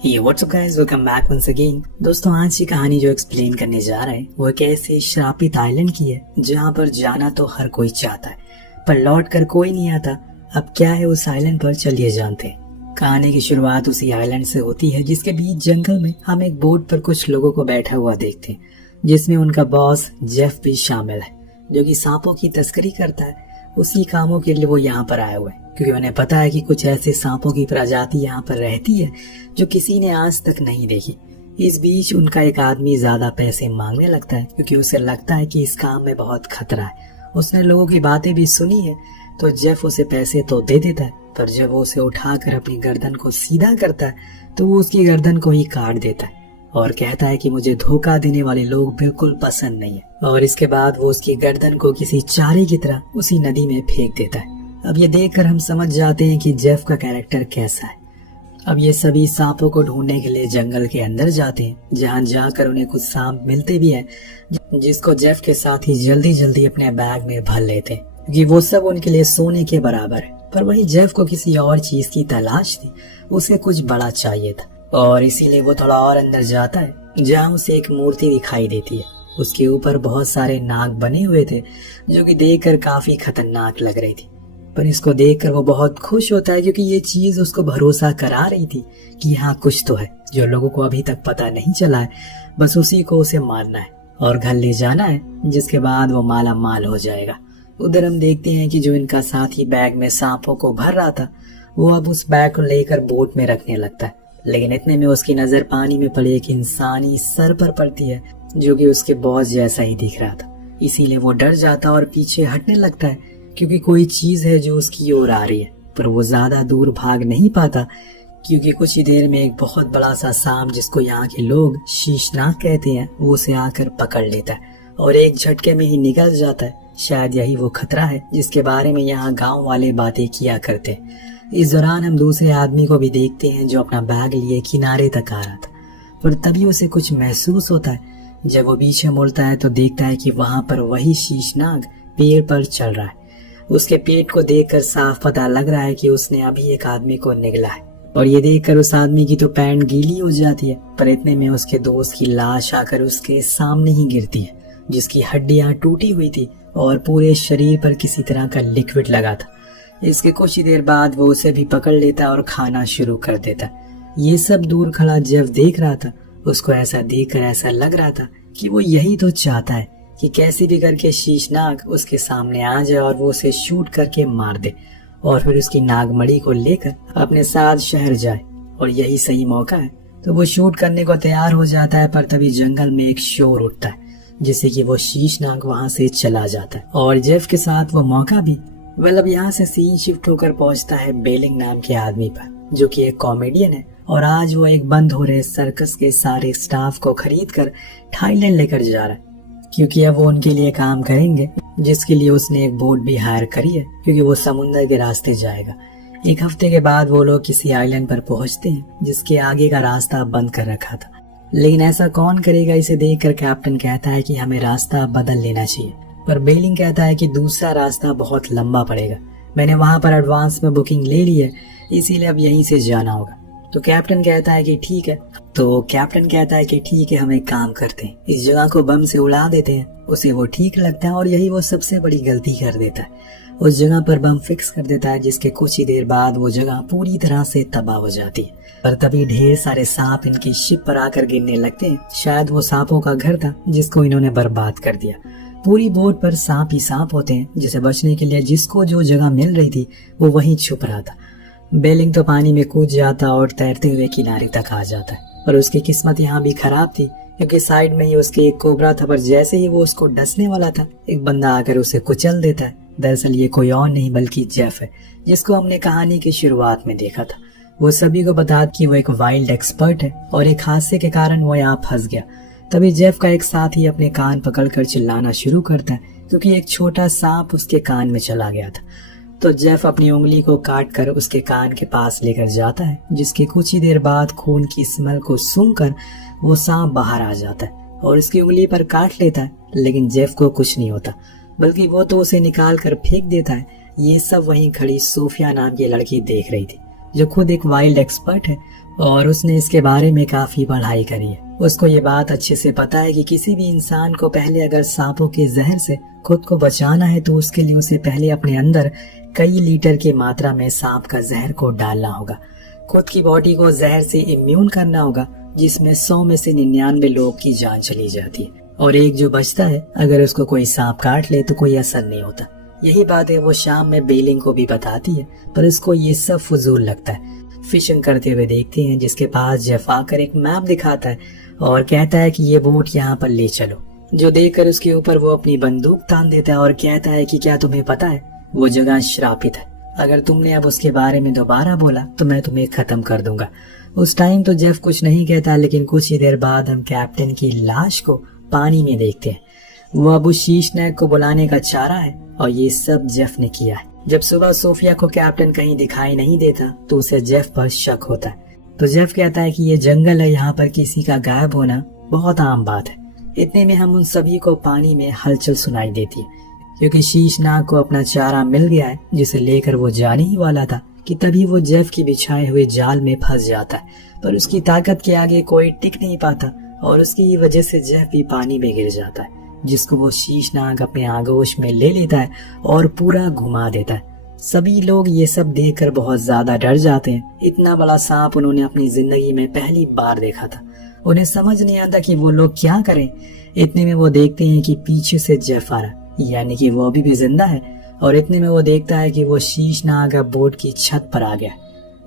ये what's up guys, welcome back once again. दोस्तों, आज की कहानी जो एक्सप्लेन करने जा रहे हैं वो एक ऐसे श्रापित आइलैंड की है जहाँ पर जाना तो हर कोई चाहता है पर लौट कर कोई नहीं आता। अब क्या है उस आइलैंड पर, चलिए जानते हैं। कहानी की शुरुआत उसी आइलैंड से होती है जिसके बीच जंगल में हम एक बोट पर कुछ लोगों को बैठा हुआ देखते हैं, जिसमें उनका बॉस जेफ भी शामिल है, जो कि सांपों की तस्करी करता है। उसी कामों के लिए वो यहाँ पर आए हुए हैं क्योंकि उन्हें पता है कि कुछ ऐसे सांपों की प्रजाति यहाँ पर रहती है जो किसी ने आज तक नहीं देखी। इस बीच उनका एक आदमी ज्यादा पैसे मांगने लगता है क्योंकि उसे लगता है कि इस काम में बहुत खतरा है। उसने लोगों की बातें भी सुनी है तो जेफ उसे पैसे तो दे देता है, पर जब वो उसे उठाकर अपनी गर्दन को सीधा करता है तो वो उसकी गर्दन को ही काट देता है और कहता है कि मुझे धोखा देने वाले लोग बिल्कुल पसंद नहीं है। और इसके बाद वो उसकी गर्दन को किसी चारे की तरह उसी नदी में फेंक देता है। अब ये देखकर हम समझ जाते हैं कि जेफ का कैरेक्टर कैसा है। अब ये सभी सांपों को ढूंढने के लिए जंगल के अंदर जाते हैं, जहाँ जाकर उन्हें कुछ सांप मिलते भी हैं जिसको जेफ के साथ ही जल्दी जल्दी अपने बैग में भर लेते हैं क्योंकि वो सब उनके लिए सोने के बराबर है। पर वही जेफ को किसी और चीज की तलाश थी, उसे कुछ बड़ा चाहिए था और इसीलिए वो थोड़ा और अंदर जाता है जहाँ उसे एक मूर्ति दिखाई देती है। उसके ऊपर बहुत सारे नाग बने हुए थे जो कि देखकर काफी खतरनाक लग रही थी, पर इसको देखकर वो बहुत खुश होता है क्योंकि ये चीज उसको भरोसा करा रही थी कि यहाँ कुछ तो है जो लोगों को अभी तक पता नहीं चला है। बस उसी को उसे मारना है और घर ले जाना है, जिसके बाद वो माला माल हो जाएगा। उधर हम देखते हैं कि जो इनका साथी बैग में सांपों को भर रहा था वो अब उस बैग को लेकर बोट में रखने लगता है, लेकिन इतने में उसकी नजर पानी में पड़े एक इंसानी सर पर पड़ती है जो कि उसके बॉस जैसा ही दिख रहा था। इसीलिए वो डर जाता और पीछे हटने लगता है क्योंकि कोई चीज है जो उसकी ओर आ रही है, पर वो ज्यादा दूर भाग नहीं पाता क्योंकि कुछ ही देर में एक बहुत बड़ा सा सांप, जिसको यहाँ के लोग शीशनाग कहते हैं, वो उसे आकर पकड़ लेता है और एक झटके में ही निकल जाता है। शायद यही वो खतरा है जिसके बारे में यहाँ गाँव वाले बातें किया करते हैं। इस दौरान हम दूसरे आदमी को भी देखते हैं जो अपना बैग लिए किनारे तक आ रहा था, पर तभी उसे कुछ महसूस होता है। जब वो पीछे मुड़ता है तो देखता है कि वहां पर वही शीशनाग पेड़ पर चल रहा है। उसके पेट को देखकर साफ पता लग रहा है कि उसने अभी एक आदमी को निगला है और ये देखकर उस आदमी की तो पैंट गीली हो जाती है, पर इतने में उसके दोस्त की लाश आकर उसके सामने ही गिरती है, जिसकी हड्डियां टूटी हुई थी और पूरे शरीर पर किसी तरह का लिक्विड लगा था। इसके कुछ ही देर बाद वो उसे भी पकड़ लेता और खाना शुरू कर देता। ये सब दूर खड़ा जेफ देख रहा था। उसको ऐसा देखकर ऐसा लग रहा था कि वो यही तो चाहता है कि कैसे भी करके शीशनाग उसके सामने आ जाए और वो उसे शूट करके मार दे और फिर उसकी नागमणि को लेकर अपने साथ शहर जाए। और यही सही मौका है तो वो शूट करने को तैयार हो जाता है, पर तभी जंगल में एक शोर उठता है जिससे कि वो शीशनाग वहां से चला जाता है और जेफ के साथ वो मौका भी। अब यहाँ से सीन शिफ्ट होकर पहुंचता है बेलिंग नाम के आदमी पर, जो कि एक कॉमेडियन है और आज वो एक बंद हो रहे सर्कस के सारे स्टाफ को खरीद कर थाईलैंड लेकर जा रहा है क्योंकि अब वो उनके लिए काम करेंगे, जिसके लिए उसने एक बोट भी हायर करी है क्योंकि वो समुद्र के रास्ते जाएगा। एक हफ्ते के बाद वो लोग किसी आइलैंड पर पहुंचते हैं जिसके आगे का रास्ता बंद कर रखा था, लेकिन ऐसा कौन करेगा। इसे देखकर कैप्टन कहता है कि हमें रास्ता बदल लेना चाहिए, पर बेलिंग कहता है कि दूसरा रास्ता बहुत लंबा पड़ेगा। मैंने वहां पर एडवांस में बुकिंग ले ली है, इसीलिए अब यहीं से जाना होगा। तो कैप्टन कहता है कि ठीक है, हम एक काम करते हैं, इस जगह को बम से उड़ा देते हैं। उसे वो ठीक लगता है और यही वो सबसे बड़ी गलती कर देता है। उस जगह पर बम फिक्स कर देता है, जिसके कुछ ही देर बाद वो जगह पूरी तरह से तबाह हो जाती है। पर तभी ढेर सारे सांप इनकी शिप पर आकर गिरने लगते हैं। शायद वो सांपों का घर था जिसको इन्होंने बर्बाद कर दिया। पूरी बोट पर सांप ही सांप होते हैं, जिसे बचने के लिए जिसको जो जगह मिल रही थी वो वहीं छुप रहा था। बेलिंग तो पानी में कूद जाता और तैरते हुए किनारे तक आ जाता है, पर उसकी किस्मत यहाँ भी खराब थी क्योंकि साइड में ही उसके एक कोबरा था, पर जैसे ही वो उसको डसने वाला था एक बंदा आकर उसे कुचल देता है। दरअसल ये कोई और नहीं बल्कि जेफ है, जिसको हमने कहानी की शुरुआत में देखा था। वो सभी को बता कि वो एक वाइल्ड एक्सपर्ट है और एक हादसे के कारण वो यहाँ फंस गया। तभी जेफ का एक साथी अपने कान पकड़कर चिल्लाना शुरू करता है क्योंकि एक छोटा सांप उसके कान में चला गया था। तो जेफ अपनी उंगली को काट कर उसके कान के पास लेकर जाता है, जिसके कुछ ही देर बाद खून की स्मेल को सूंघकर वो सांप बाहर आ जाता है और उसकी उंगली पर काट लेता है, लेकिन जेफ को कुछ नहीं होता, बल्कि वो तो उसे निकाल कर फेंक देता है। ये सब वहीं खड़ी सोफिया नाम की लड़की देख रही थी, जो खुद एक वाइल्ड एक्सपर्ट है और उसने इसके बारे में काफी पढ़ाई करी है। उसको ये बात अच्छे से पता है कि किसी भी इंसान को पहले अगर सांपों के जहर से खुद को बचाना है तो उसके लिए उसे पहले अपने अंदर कई लीटर की मात्रा में सांप का जहर को डालना होगा। खुद की बॉडी को जहर से इम्यून करना होगा, जिसमें 100 में से 99 लोग की जान चली जाती है और एक जो बचता है, अगर उसको कोई सांप काट ले तो कोई असर नहीं होता। यही बात है वो शाम में बेलिंग को भी बताती है, पर उसको ये सब फजूल लगता है। फिशिंग करते हुए देखते हैं, जिसके पास जेफ आकर एक मैप दिखाता है और कहता है कि ये बोट यहाँ पर ले चलो। जो देखकर उसके ऊपर वो अपनी बंदूक तान देता है और कहता है कि क्या तुम्हें पता है वो जगह श्रापित है, अगर तुमने अब उसके बारे में दोबारा बोला तो मैं तुम्हें खत्म कर दूंगा। उस टाइम तो जेफ कुछ नहीं कहता, लेकिन कुछ ही देर बाद हम कैप्टन की लाश को पानी में देखते हैं। वो अब उस शीशनाग को बुलाने का चाह रहा है और ये सब जेफ ने किया है। जब सुबह सोफिया को कैप्टन कहीं दिखाई नहीं देता तो उसे जेफ पर शक होता है। तो जेफ कहता है कि ये जंगल है, यहाँ पर किसी का गायब होना बहुत आम बात है। इतने में हम उन सभी को पानी में हलचल सुनाई देती है, क्योंकि शीशनाग को अपना चारा मिल गया है जिसे लेकर वो जाने ही वाला था कि तभी वो जेफ की बिछाए हुए जाल में फंस जाता है। पर उसकी ताकत के आगे कोई टिक नहीं पाता और उसकी वजह से जेफ भी पानी में गिर जाता है, जिसको वो शीशनाग अपने आगोश में ले लेता है और पूरा घुमा देता है। सभी लोग ये सब देखकर बहुत ज्यादा डर जाते हैं। इतना बड़ा सांप उन्होंने अपनी जिंदगी में पहली बार देखा था। उन्हें समझ नहीं आता कि वो लोग क्या करें। इतने में वो देखते हैं कि पीछे से जेफ आ रहा, यानी कि वो अभी भी जिंदा है। और इतने में वो देखता है कि वो शीशनाग अब बोट की छत पर आ गया।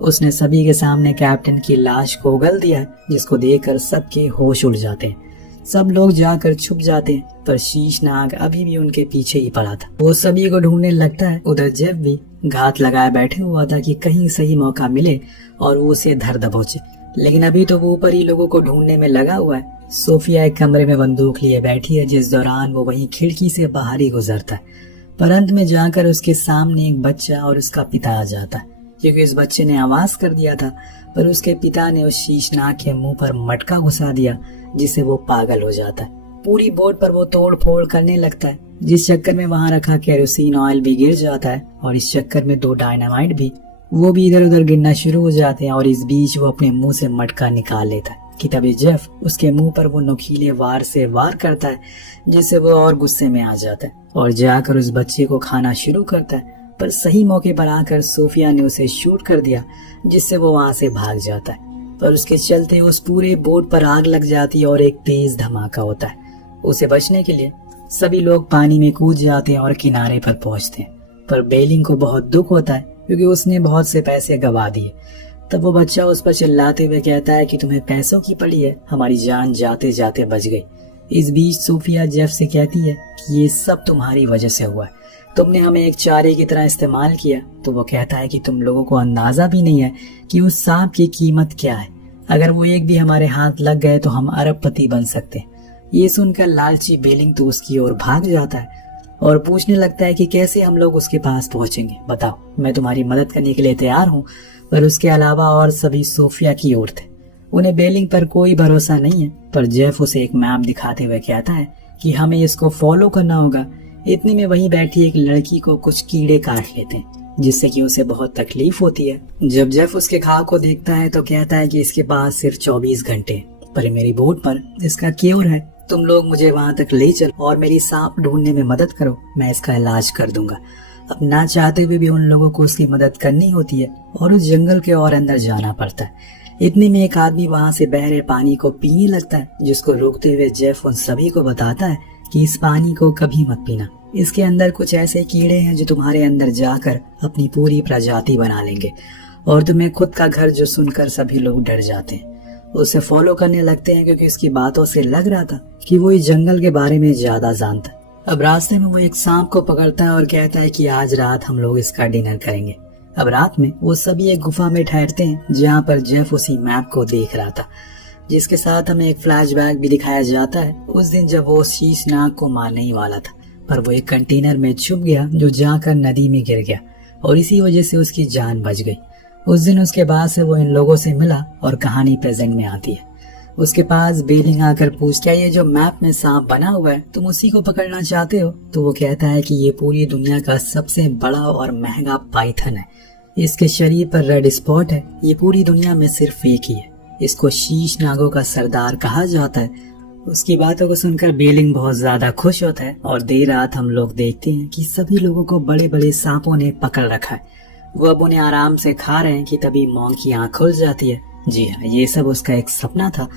उसने सभी के सामने कैप्टन की लाश को उगल दिया है, जिसको देखकर सबके होश उड़ जाते हैं। सब लोग जाकर छुप जाते हैं, पर शीशनाग अभी भी उनके पीछे ही पड़ा था। वो सभी को ढूंढने लगता है। उधर जेफ भी घात लगाए बैठे हुआ था कि कहीं सही मौका मिले और वो उसे धर दबोचे, लेकिन अभी तो वो ऊपर ही लोगों को ढूंढने में लगा हुआ है। सोफिया एक कमरे में बंदूक लिए बैठी है, जिस दौरान वो वहीं खिड़की से बाहर ही गुजरता है। पर अंत में जाकर उसके सामने एक बच्चा और उसका पिता आ जाता है, क्योंकि उस बच्चे ने आवाज कर दिया था। पर उसके पिता ने उस शीशनाग के मुंह पर मटका घुसा दिया, जिससे वो पागल हो जाता है। पूरी बोट पर वो तोड़ फोड़ करने लगता है, जिस चक्कर में वहां रखा केरोसिन ऑयल भी गिर जाता है और इस चक्कर में 2 डायनामाइट भी वो भी इधर उधर गिरना शुरू हो जाते हैं। और इस बीच वो अपने मुंह से मटका निकाल लेता है कि तभी जेफ उसके मुंह पर वो नुकीले वार से वार करता है, जिससे वो और गुस्से में आ जाता है और जाकर उस बच्चे को खाना शुरू करता है। पर सही मौके पर आकर सोफिया ने उसे शूट कर दिया, जिससे वो वहां से भाग जाता है। पर उसके चलते उस पूरे बोट पर आग लग जाती है और एक तेज धमाका होता है। उसे बचने के लिए सभी लोग पानी में कूद जाते हैं और किनारे पर पहुंचते हैं। पर बेलिंग को बहुत दुख होता है, क्योंकि उसने बहुत से पैसे गवा दिए। तब वो बच्चा उस पर चिल्लाते हुए कहता है कि तुम्हें पैसों की पड़ी है, हमारी जान जाते जाते बच गई। इस बीच सोफिया जेफ से कहती है कि ये सब तुम्हारी वजह से हुआ है, तुमने हमें एक चारे की तरह इस्तेमाल किया। तो वो कहता है कि तुम लोगों को अंदाजा भी नहीं है कि उस सांप की कीमत क्या है। अगर वो एक भी हमारे हाथ लग गए तो हम अरबपति बन सकते हैं। ये सुनकर लालची बेलिंग तो उसकी ओर भाग जाता है और पूछने लगता है कि कैसे हम लोग उसके पास पहुंचेंगे, बताओ, मैं तुम्हारी मदद करने के लिए तैयार हूँ। पर उसके अलावा और सभी सोफिया की ओर थे। उन्हें बेलिंग पर कोई भरोसा नहीं है। पर जेफ उसे एक मैप दिखाते हुए कहता है कि हमें इसको फॉलो करना होगा। इतने में वहीं बैठी एक लड़की को कुछ कीड़े काट लेते हैं, जिससे कि उसे बहुत तकलीफ होती है। जब जेफ उसके घाव को देखता है तो कहता है कि इसके पास सिर्फ 24 घंटे, पर मेरी बोट पर इसका क्योर है। तुम लोग मुझे वहां तक ले चलो और मेरी सांप ढूंढने में मदद करो, मैं इसका इलाज कर दूंगा। अब ना चाहते हुए भी उन लोगों को उसकी मदद करनी होती है और उस जंगल के और अंदर जाना पड़ता है। इतने में एक आदमी वहां से बहरे पानी को पीने लगता है, जिसको रोकते हुए जेफ उन सभी को बताता है कि इस पानी को कभी मत पीना, इसके अंदर कुछ ऐसे कीड़े हैं जो तुम्हारे अंदर जाकर अपनी पूरी प्रजाति बना लेंगे और तुम्हें खुद का घर, जो सुनकर सभी लोग डर जाते हैं। उसे फॉलो करने लगते हैं, क्योंकि उसकी बातों से लग रहा था कि वो इस जंगल के बारे में ज्यादा जानता है। अब रास्ते में वो एक सांप को पकड़ता है और कहता है कि आज रात हम लोग इसका डिनर करेंगे। अब रात में वो सभी एक गुफा में ठहरते हैं, जहाँ पर जेफ उसी मैप को देख रहा था, जिसके साथ हमें एक फ्लैशबैक भी दिखाया जाता है उस दिन जब वो शीशनाग को मारने ही वाला था, पर वो एक कंटेनर में छुप गया जो जाकर नदी में गिर गया और इसी वजह से उसकी जान बच गई। उस दिन उसके बाद से वो इन लोगों से मिला और कहानी प्रेजेंट में आती है। उसके पास बेलिंग आकर पूछ, क्या ये जो मैप में सांप बना हुआ है तुम उसी को पकड़ना चाहते हो? तो वो कहता है कि ये पूरी दुनिया का सबसे बड़ा और महंगा पाइथन है, इसके शरीर पर रेड स्पॉट है, ये पूरी दुनिया में सिर्फ एक ही है। इसको शीश नागों का सरदार कहा जाता है। उसकी बातों को सुनकर बेलिंग बहुत ज्यादा खुश होता है और देर रात हम लोग देखते हैं कि सभी लोगों को बड़े बड़े सांपों ने पकड़ रखा है। वो अब उन्हें आराम से खा रहे हैं कि तभी मॉन्क की आंख खुल जाती है। जी हाँ, ये सब उसका एक सपना था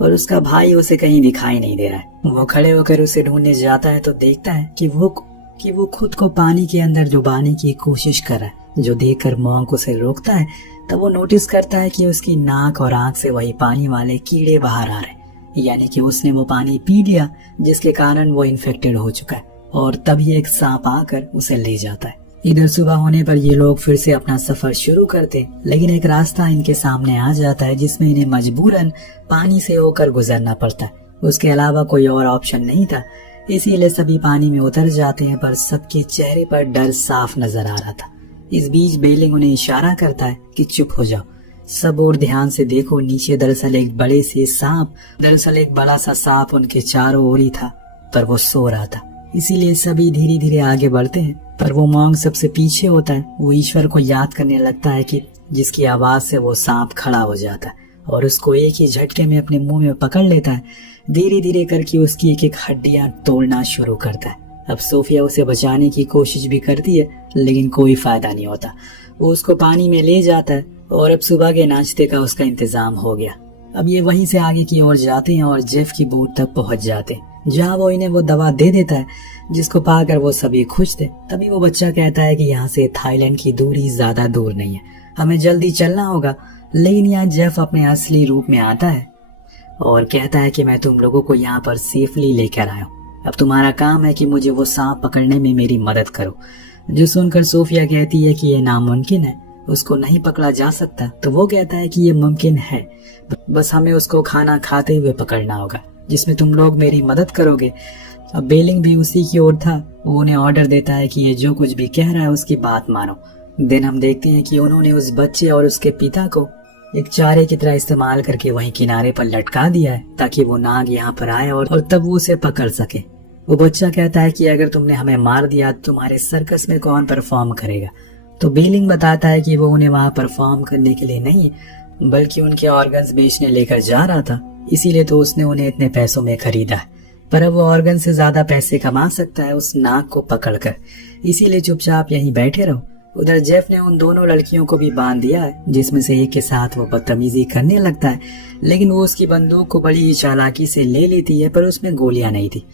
और उसका भाई उसे कहीं दिखाई नहीं दे रहा है। वो खड़े होकर उसे ढूंढने जाता है तो देखता है कि वो खुद को पानी के अंदर डुबाने की कोशिश कर रहा है। जो देखकर मॉन्क उसे रोकता है तब वो नोटिस करता है कि उसकी नाक और आंख से वही पानी वाले कीड़े बाहर आ रहे हैं, यानी कि उसने वो पानी पी लिया जिसके कारण वो इन्फेक्टेड हो चुका है। और तभी एक सांप आकर उसे ले जाता है। इधर सुबह होने पर ये लोग फिर से अपना सफर शुरू करते हैं, लेकिन एक रास्ता इनके सामने आ जाता है जिसमें इन्हें मजबूरन पानी से होकर गुजरना पड़ता है। उसके अलावा कोई और ऑप्शन नहीं था, इसीलिए सभी पानी में उतर जाते हैं, पर सबके चेहरे पर डर साफ नजर आ रहा था। इस बीच बेलिंग उन्हें इशारा करता है कि चुप हो जाओ, सब और ध्यान से देखो। नीचे दरअसल एक बड़ा सा सांप उनके चारों ओर ही था, पर वो सो रहा था। इसीलिए सभी धीरे धीरे आगे बढ़ते हैं, पर वो मॉन्क सबसे पीछे होता है। वो ईश्वर को याद करने लगता है कि जिसकी आवाज से वो सांप खड़ा हो जाता है और उसको एक ही झटके में अपने मुंह में पकड़ लेता है। धीरे धीरे करके उसकी एक एक हड्डियां तोड़ना शुरू करता है। अब सोफिया उसे बचाने की कोशिश भी करती है, लेकिन कोई फायदा नहीं होता। वो उसको पानी में ले जाता है और अब सुबह के नाश्ते का उसका इंतजाम हो गया। अब ये वहीं से आगे की ओर जाते हैं और जेफ की बोट तक पहुंच जाते हैं, जहाँ वो इन्हें वो दवा दे देता है जिसको पाकर वो सभी खुश थे। तभी वो बच्चा कहता है कि यहाँ से थाईलैंड की दूरी ज्यादा दूर नहीं है, हमें जल्दी चलना होगा। लेकिन यहाँ जेफ अपने असली रूप में आता है और कहता है कि मैं तुम लोगों को यहाँ पर सेफली लेकर आया हूँ, अब तुम्हारा काम है कि मुझे वो सांप पकड़ने में मेरी मदद करो। जो सुनकर सोफिया कहती है कि ये नामुमकिन है, उसको नहीं पकड़ा जा सकता। तो वो कहता है कि ये मुमकिन है, बस हमें उसको खाना खाते हुए पकड़ना होगा, जिसमें तुम लोग मेरी मदद करोगे। अब बेलिंग भी उसी की ओर था। वो उन्हें ऑर्डर देता है कि ये जो कुछ भी कह रहा है उसकी बात मानो। दिन हम देखते हैं कि उन्होंने उस बच्चे और उसके पिता को एक चारे की तरह इस्तेमाल करके वहीं किनारे पर लटका दिया है, ताकि वो नाग यहाँ पर आए और तब वो उसे पकड़ सके। वो बच्चा कहता है कि अगर तुमने हमें मार दिया तो तुम्हारे सर्कस में कौन परफॉर्म करेगा। तो बेलिंग बताता है कि वो उन्हें वहां परफॉर्म करने के लिए नहीं, बल्कि उनके ऑर्गन्स बेचने लेकर जा रहा था, इसीलिए तो उसने उन्हें इतने पैसों में खरीदा है। पर अब वो ऑर्गन से ज्यादा पैसे कमा सकता है उस नाग को पकड़कर, इसीलिए चुपचाप यहीं बैठे रहो। उधर जेफ ने उन दोनों लड़कियों को भी बांध दिया है, जिसमें से एक के साथ वो बदतमीजी करने लगता है, लेकिन वो उसकी बंदूक को बड़ी चालाकी से ले लेती है, पर उसमें गोलियां नहीं थी।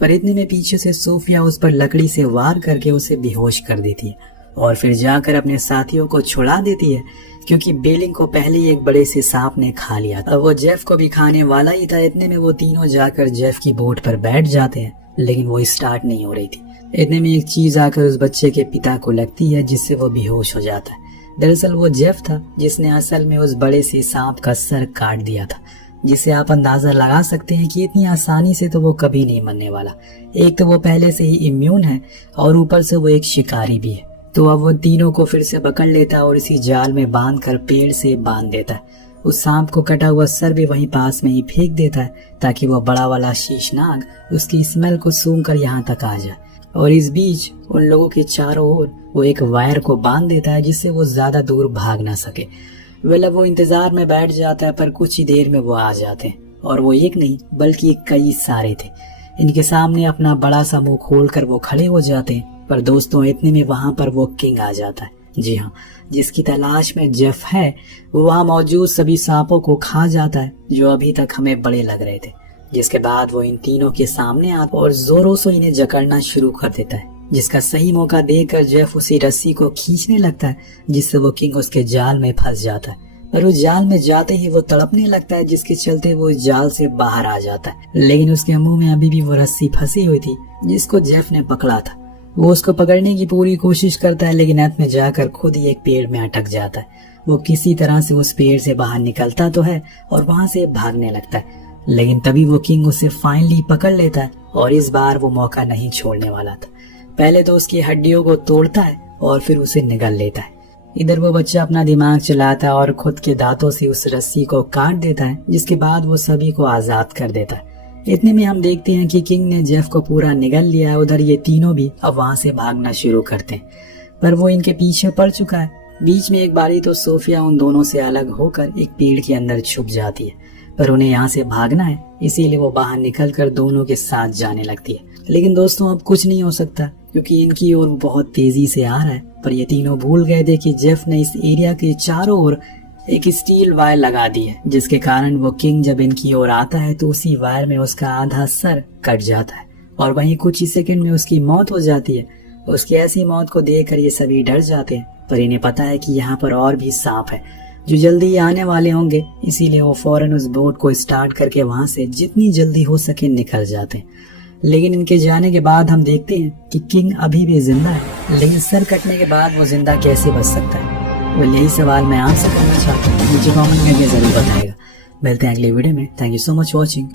पर इतने में पीछे से सोफिया उस पर लकड़ी से वार करके उसे बेहोश कर देती है और फिर जाकर अपने साथियों को छुड़ा देती है, क्योंकि बेलिंग को पहले ही एक बड़े से सांप ने खा लिया था। अब वो जेफ को भी खाने वाला ही था। इतने में वो तीनों जाकर जेफ की बोट पर बैठ जाते हैं, लेकिन वो स्टार्ट नहीं हो रही थी। इतने में एक चीज आकर उस बच्चे के पिता को लगती है, जिससे वो बेहोश हो जाता है। दरअसल वो जेफ था जिसने असल में उस बड़े से सांप का सर काट दिया था, जिससे आप अंदाजा लगा सकते हैं कि इतनी आसानी से तो वो कभी नहीं मरने वाला। एक तो वो पहले से ही इम्यून है और ऊपर से वो एक शिकारी भी है। तो अब वो तीनों को फिर से पकड़ लेता है और इसी जाल में बांधकर पेड़ से बांध देता है। उस सांप को कटा हुआ सर भी वहीं पास में ही फेंक देता है, ताकि वो बड़ा वाला शीशनाग उसकी स्मेल को सूंघकर यहाँ तक आ जाए। और इस बीच उन लोगों के चारों ओर वो एक वायर को बांध देता है, जिससे वो ज्यादा दूर भाग ना सके। वो इंतजार में बैठ जाता है, पर कुछ ही देर में वो आ जाते हैं, और वो एक नहीं बल्कि कई सारे थे। इनके सामने अपना बड़ा सा मुंह खोलकर वो खड़े हो जाते हैं। पर दोस्तों, इतने में वहां पर वो किंग आ जाता है। जी हाँ, जिसकी तलाश में जेफ है, वो वहां मौजूद सभी सांपों को खा जाता है, जो अभी तक हमें बड़े लग रहे थे। जिसके बाद वो इन तीनों के सामने आता और जोरों से इन्हें जकड़ना शुरू कर देता है, जिसका सही मौका देकर जेफ उसी रस्सी को खींचने लगता है, जिससे वो किंग उसके जाल में फंस जाता है। पर उस जाल में जाते ही वो तड़पने लगता है, जिसके चलते वो इस जाल से बाहर आ जाता है। लेकिन उसके मुंह में अभी भी वो रस्सी फंसी हुई थी, जिसको जेफ ने पकड़ा था। वो उसको पकड़ने की पूरी कोशिश करता है, लेकिन अंत में जाकर खुद ही एक पेड़ में अटक जाता है। वो किसी तरह से उस पेड़ से बाहर निकलता तो है और वहां से भागने लगता है, लेकिन तभी वो किंग उसे फाइनली पकड़ लेता है और इस बार वो मौका नहीं छोड़ने वाला था। पहले तो उसकी हड्डियों को तोड़ता है और फिर उसे निगल लेता है। इधर वो बच्चा अपना दिमाग चलाता है और खुद के दांतों से उस रस्सी को काट देता है, जिसके बाद वो सभी को आजाद कर देता है। इतने में हम देखते हैं कि किंग ने जेफ को पूरा निगल लिया है। उधर ये तीनों भी अब वहां से भागना शुरू करते हैं, पर वो इनके पीछे पड़ चुका है। बीच में एक बारी तो सोफिया उन दोनों से अलग होकर एक पेड़ के अंदर छुप जाती है, पर उन्हें यहाँ से भागना है, इसीलिए वो बाहर निकलकर दोनों के साथ जाने लगती है। लेकिन दोस्तों अब कुछ नहीं हो सकता क्योंकि इनकी ओर बहुत तेजी से आ रहा है। पर ये तीनों भूल गए थे कि जेफ ने इस एरिया के चारों ओर एक स्टील वायर लगा दी है, जिसके कारण वो किंग जब इनकी ओर आता है तो उसी वायर में उसका आधा सर कट जाता है और वहीं कुछ ही सेकंड में उसकी मौत हो जाती है। उसकी ऐसी मौत को देखकर ये सभी डर जाते हैं, पर इन्हें पता है कि यहाँ पर और भी सांप है जो जल्दी ही आने वाले होंगे, इसीलिए वो फौरन उस बोट को स्टार्ट करके वहां से जितनी जल्दी हो सके निकल जाते हैं। लेकिन इनके जाने के बाद हम देखते हैं कि किंग अभी भी जिंदा है, लेकिन सर कटने के बाद वो जिंदा कैसे बच सकता है? वो यही सवाल मैं आपसे करना चाहता हूँ, मुझे कमेंट करके जरूर बताएगा। मिलते हैं अगले वीडियो में। Thank you so much watching.